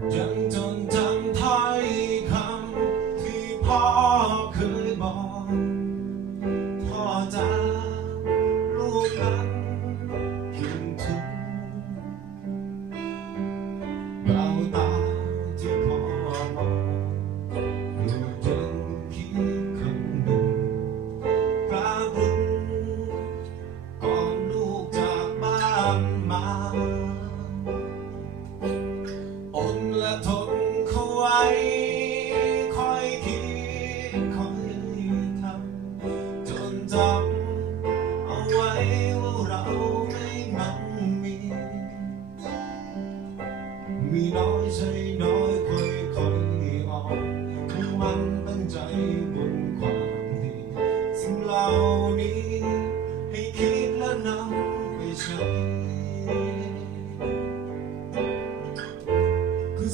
让疼痛。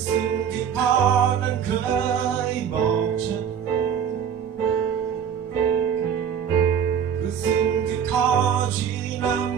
สิ่งที่พ่อนั้นเคยบอกฉัน คือสิ่งที่ขอชี้นำ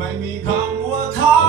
ไม่มีคำว่าท้อ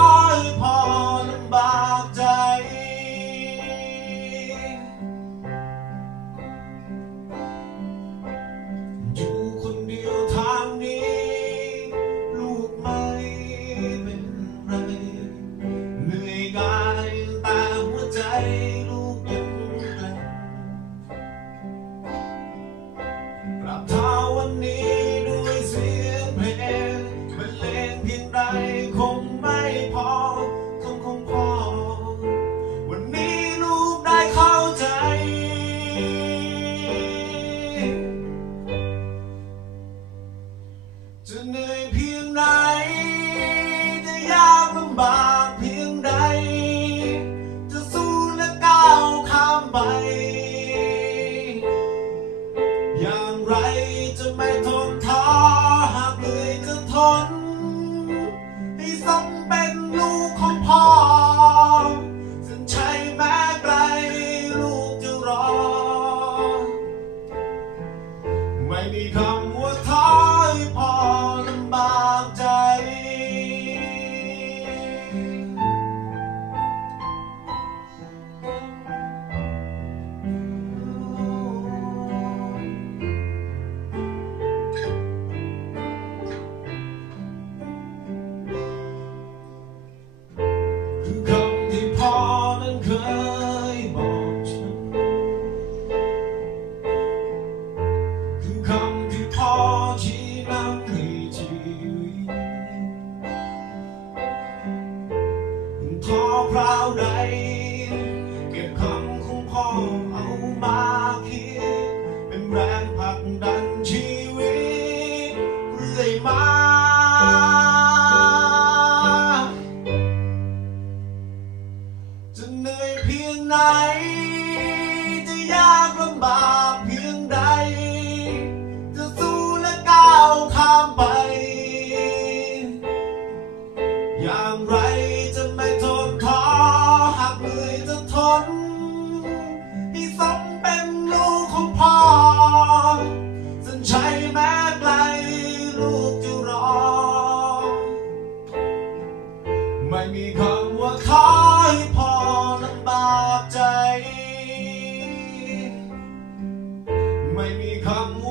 ไม่มี Come.